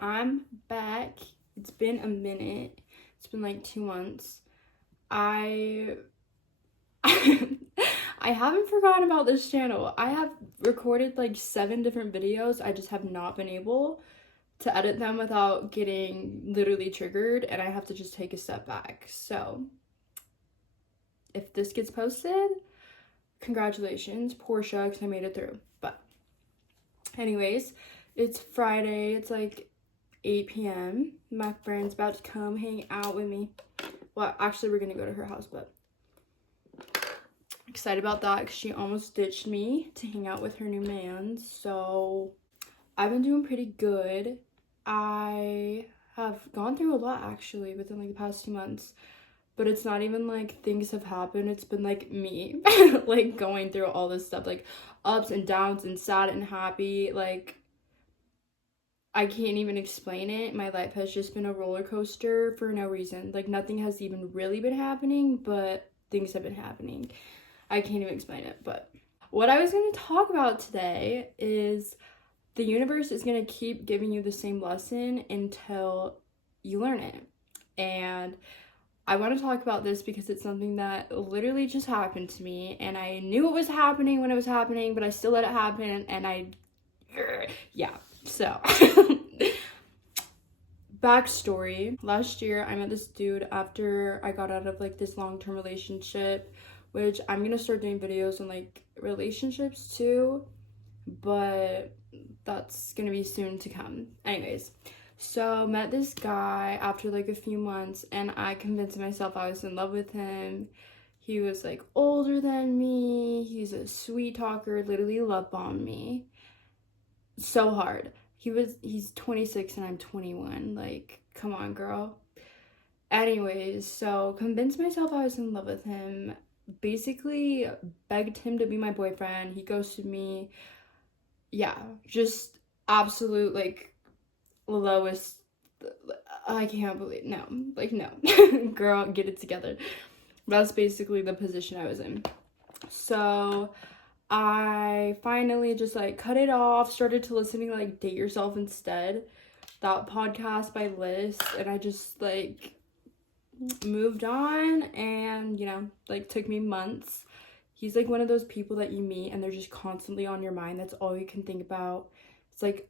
I'm back. It's been a minute. It's been like 2 months. I I haven't forgotten about this channel. I have recorded like 7 different videos. I just have not been able to edit them without getting literally triggered, and I have to just take a step back. So if this gets posted, congratulations, poor shucks, I made it through. But anyways, it's Friday. It's like 8 p.m. My friend's about to come hang out with me. Well, actually, we're gonna go to her house, but excited about that because she almost ditched me to hang out with her new man. So I've been doing pretty good. I have gone through a lot actually within like the past 2 months, but it's not even like things have happened. It's been like me like going through all this stuff, like ups and downs and sad and happy. Like I can't even explain it. My life has just been a roller coaster for no reason. Like nothing has even really been happening, but things have been happening. I can't even explain it. But what I was going to talk about today is the universe is going to keep giving you the same lesson until you learn it. And I want to talk about this because it's something that literally just happened to me, and I knew it was happening when it was happening, but I still let it happen, and yeah. So backstory. Last year I met this dude after I got out of like this long-term relationship, which I'm gonna start doing videos on like relationships too, but that's gonna be soon to come. Anyways, so met this guy after like a few months, and I convinced myself I was in love with him. He was like older than me. He's a sweet talker, literally love bombed me so hard. He's 26 and I'm 21. Like, come on, girl. Anyways, so convinced myself I was in love with him. Basically begged him to be my boyfriend. He ghosted me. Yeah, just absolute like lowest. I can't believe, no, like, no. Girl, get it together. That's basically the position I was in. So I finally just like cut it off, started to listen to like Date Yourself Instead, that podcast by Liz, and I just like moved on, and like took me months. He's like one of those people that you meet and they're just constantly on your mind. That's all you can think about. It's like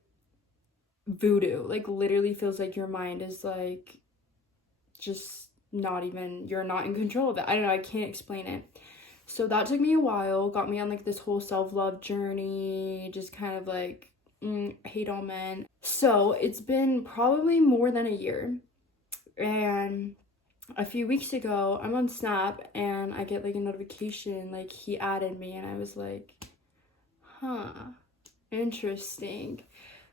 voodoo. Like literally feels like your mind is like just not even, you're not in control of it. I don't know, I can't explain it. So that took me a while, got me on like this whole self-love journey, just kind of like hate all men. So it's been probably more than a year, and a few weeks ago I'm on Snap and I get like a notification like he added me, and I was like, huh, interesting,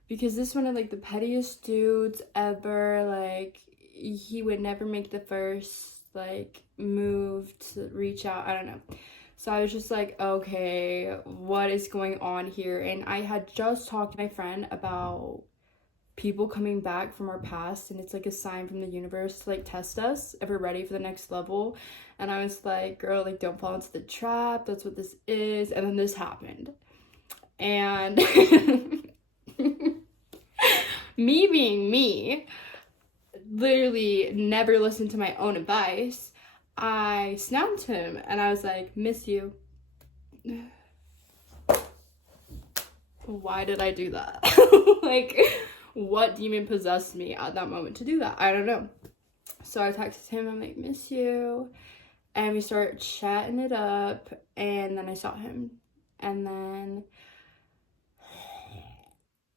because this one of like the pettiest dudes ever. Like he would never make the first like move to reach out. I don't know. So I was just like, okay, what is going on here? And I had just talked to my friend about people coming back from our past, and it's like a sign from the universe to like test us if we're ready for the next level. And I was like, girl, like don't fall into the trap. That's what this is. And then this happened. And me being me, literally never listened to my own advice, I snapped him and I was like, miss you. Why did I do that? Like, what demon possessed me at that moment to do that? I don't know. So I texted him, I'm like, miss you. And we start chatting it up, and then I saw him. And then,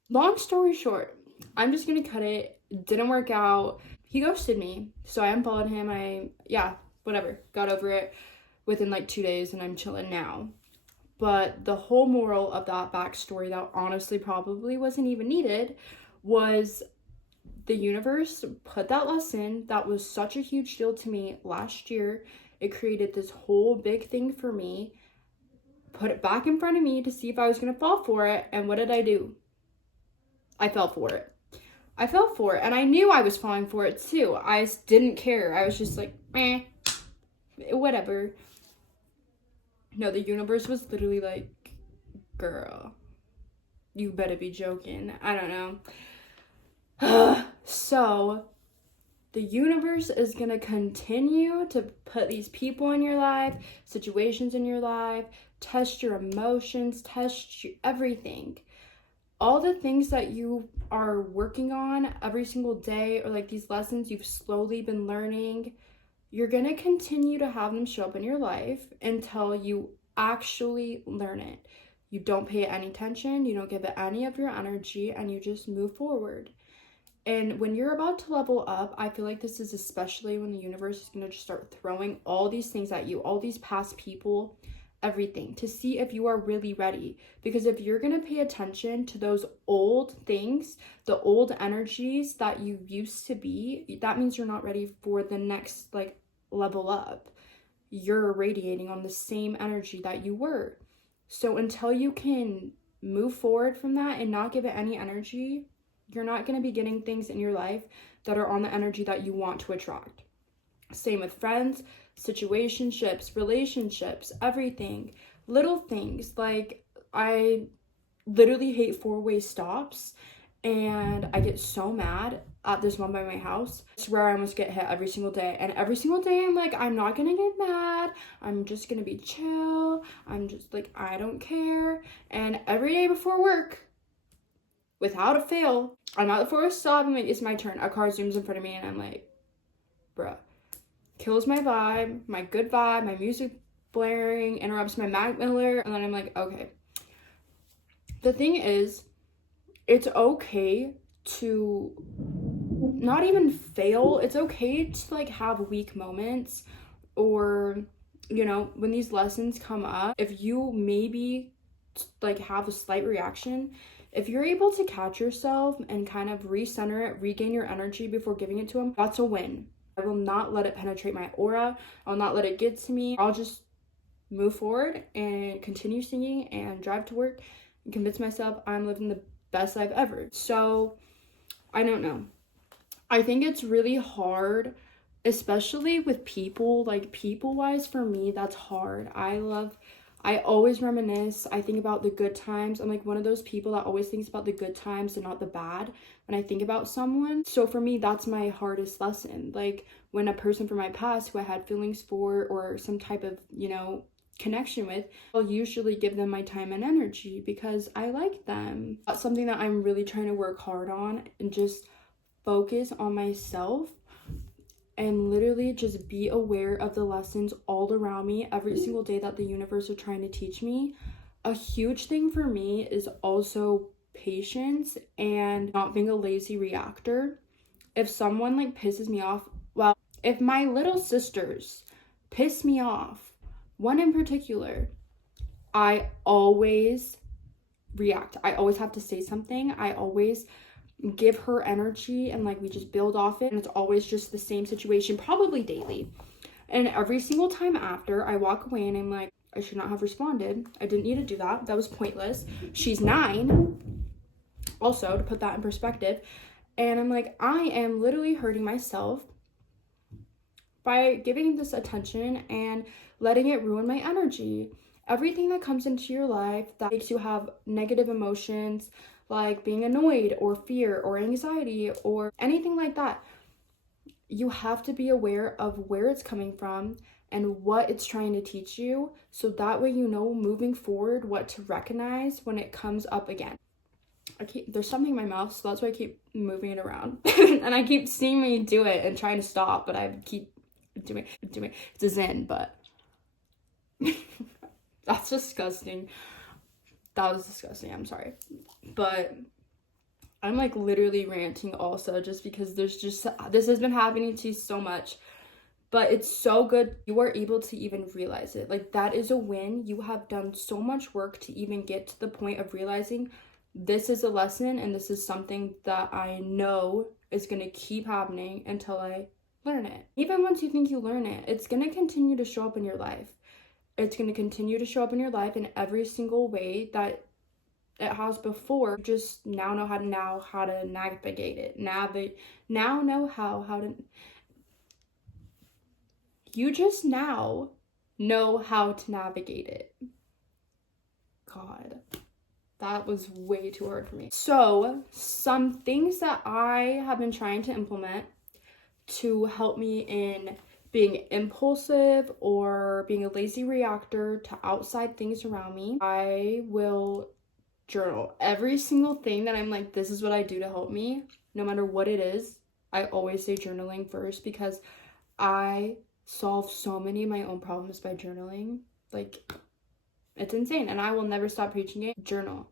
long story short, I'm just gonna cut it. Didn't work out. He ghosted me. So I unfollowed him. Whatever. Got over it within like 2 days, and I'm chilling now. But the whole moral of that backstory that honestly probably wasn't even needed was the universe put that lesson that was such a huge deal to me last year. It created this whole big thing for me, put it back in front of me to see if I was going to fall for it. And what did I do? I fell for it. And I knew I was falling for it too. I just didn't care. I was just like, whatever. No, the universe was literally like, girl, you better be joking. I don't know. So the universe is going to continue to put these people in your life, situations in your life, test your emotions, test everything. All the things that you are working on every single day, or like these lessons you've slowly been learning, you're going to continue to have them show up in your life until you actually learn it. You don't pay it any attention, you don't give it any of your energy, and you just move forward. And when you're about to level up, I feel like this is especially when the universe is going to just start throwing all these things at you, all these past people, everything, to see if you are really ready. Because if you're going to pay attention to those old things, the old energies that you used to be, that means you're not ready for the next like level up. You're radiating on the same energy that you were. So until you can move forward from that and not give it any energy, you're not going to be getting things in your life that are on the energy that you want to attract. Same with friends, situationships, relationships, everything. Little things. Like, I literally hate four-way stops, and I get so mad at this one by my house. I swear I almost get hit every single day. And every single day I'm like, I'm not gonna get mad. I'm just gonna be chill. I'm just like, I don't care. And every day before work, without a fail, I'm at the forest stop, I'm like, it's my turn. A car zooms in front of me, and I'm like, bruh. Kills my vibe, my good vibe, my music blaring, interrupts my Mac Miller, and then I'm like, okay. The thing is, it's okay to not even fail. It's okay to like have weak moments, or, you know, when these lessons come up, if you maybe like have a slight reaction, if you're able to catch yourself and kind of recenter it, regain your energy before giving it to him, that's a win. I will not let it penetrate my aura. I'll not let it get to me. I'll just move forward and continue singing and drive to work and convince myself I'm living the best life ever. So, I don't know. I think it's really hard, especially with people, like people-wise. For me, that's hard. I always reminisce. I think about the good times. I'm like one of those people that always thinks about the good times and not the bad when I think about someone. So for me, that's my hardest lesson. Like when a person from my past who I had feelings for or some type of, you know, connection with, I'll usually give them my time and energy because I like them. That's something that I'm really trying to work hard on and just focus on myself and literally just be aware of the lessons all around me every single day that the universe are trying to teach me. A huge thing for me is also patience and not being a lazy reactor. If someone like pisses me off, well, if my little sisters piss me off, one in particular, I always react. I always have to say something. I always give her energy and like we just build off it, and it's always just the same situation, probably daily. And every single time after, I walk away and I'm like, I should not have responded. I didn't need to do that. That was pointless. She's 9, also, to put that in perspective. And I'm like, I am literally hurting myself by giving this attention and letting it ruin my energy. Everything that comes into your life that makes you have negative emotions, like being annoyed or fear or anxiety or anything like that, you have to be aware of where it's coming from and what it's trying to teach you, so that way you know moving forward what to recognize when it comes up again. There's something in my mouth, so that's why I keep moving it around. And I keep seeing me do it and trying to stop, but I keep doing it. It's a Zen, but that's disgusting. That was disgusting. I'm sorry. But I'm like literally ranting also just because this has been happening to you so much. But it's so good you are able to even realize it. Like that is a win. You have done so much work to even get to the point of realizing this is a lesson and this is something that I know is going to keep happening until I learn it. Even once you think you learn it, it's going to continue to show up in your life. It's going to continue to show up in your life in every single way that it has before. You just now know how to navigate it. Now know how to. You just now know how to navigate it. God. That was way too hard for me. So some things that I have been trying to implement to help me in being impulsive or being a lazy reactor to outside things around me. I will journal every single thing that I'm like, this is what I do to help me, no matter what it is. I always say journaling first because I solve so many of my own problems by journaling. Like, it's insane, and I will never stop preaching it. Journal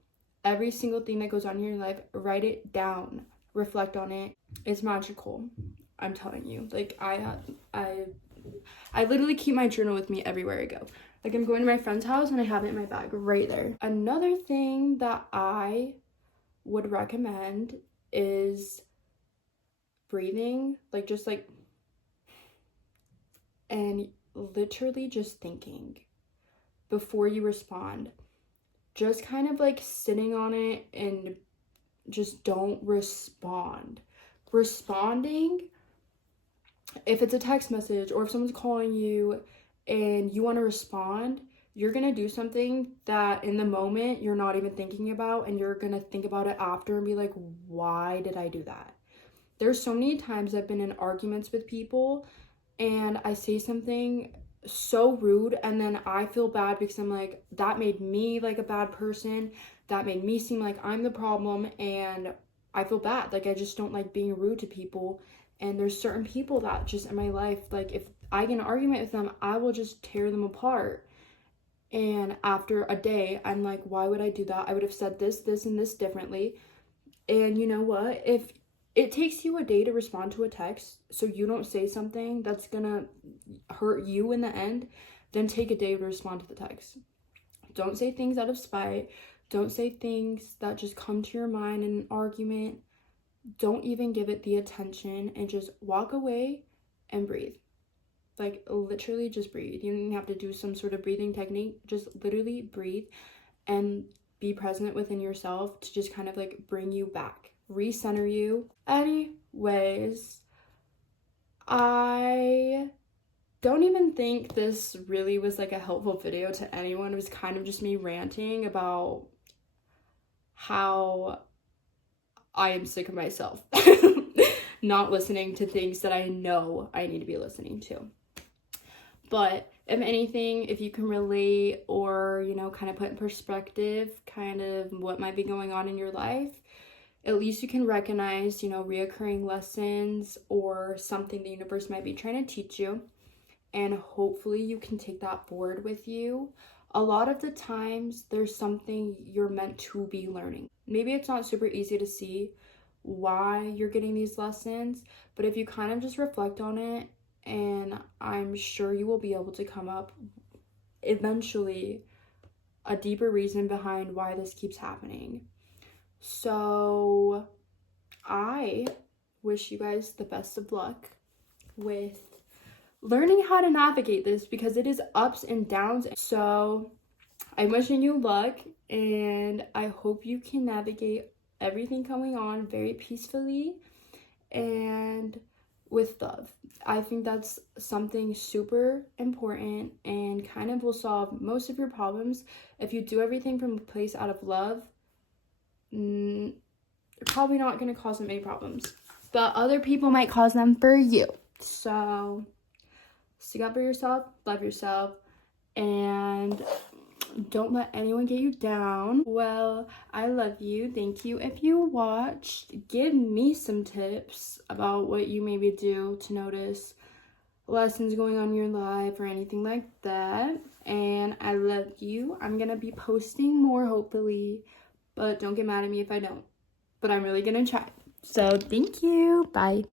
every single thing that goes on in your life, write it down, reflect on it. It's magical, I'm telling you. Like, I literally keep my journal with me everywhere I go. Like, I'm going to my friend's house and I have it in my bag right there. Another thing that I would recommend is breathing, like, just like, and literally just thinking before you respond. Just kind of like sitting on it and just don't respond. Responding, if it's a text message or if someone's calling you and you want to respond, you're going to do something that in the moment you're not even thinking about, and you're going to think about it after and be like, why did I do that? There's so many times I've been in arguments with people and I say something so rude and then I feel bad because I'm like, that made me like a bad person. That made me seem like I'm the problem, and I feel bad. Like, I just don't like being rude to people. And there's certain people that just in my life, like, if I get in an argument with them, I will just tear them apart. And after a day, I'm like, why would I do that? I would have said this, and this differently. And you know what? If it takes you a day to respond to a text so you don't say something that's gonna hurt you in the end, then take a day to respond to the text. Don't say things out of spite. Don't say things that just come to your mind in an argument. Don't even give it the attention, and just walk away and breathe. Like, literally just breathe. You don't even have to do some sort of breathing technique. Just literally breathe and be present within yourself to just kind of like bring you back, recenter you. Anyways, I don't even think this really was like a helpful video to anyone. It was kind of just me ranting about how I am sick of myself not listening to things that I know I need to be listening to. But if anything, if you can relate or, you know, kind of put in perspective kind of what might be going on in your life, at least you can recognize, you know, reoccurring lessons or something the universe might be trying to teach you. And hopefully you can take that forward with you. A lot of the times there's something you're meant to be learning. Maybe it's not super easy to see why you're getting these lessons, but if you kind of just reflect on it, and I'm sure you will be able to come up eventually a deeper reason behind why this keeps happening. So I wish you guys the best of luck with learning how to navigate this, because it is ups and downs. So I'm wishing you luck, and I hope you can navigate everything going on very peacefully and with love. I think that's something super important and kind of will solve most of your problems. If you do everything from a place out of love, you're probably not going to cause them any problems, but other people might cause them for you. So stick up for yourself, love yourself, and don't let anyone get you down. Well, I love you. Thank you if you watched. Give me some tips about what you maybe do to notice lessons going on in your life or anything like that. And I love you. I'm gonna be posting more, hopefully, but don't get mad at me if I don't. But I'm really gonna try. So thank you. Bye.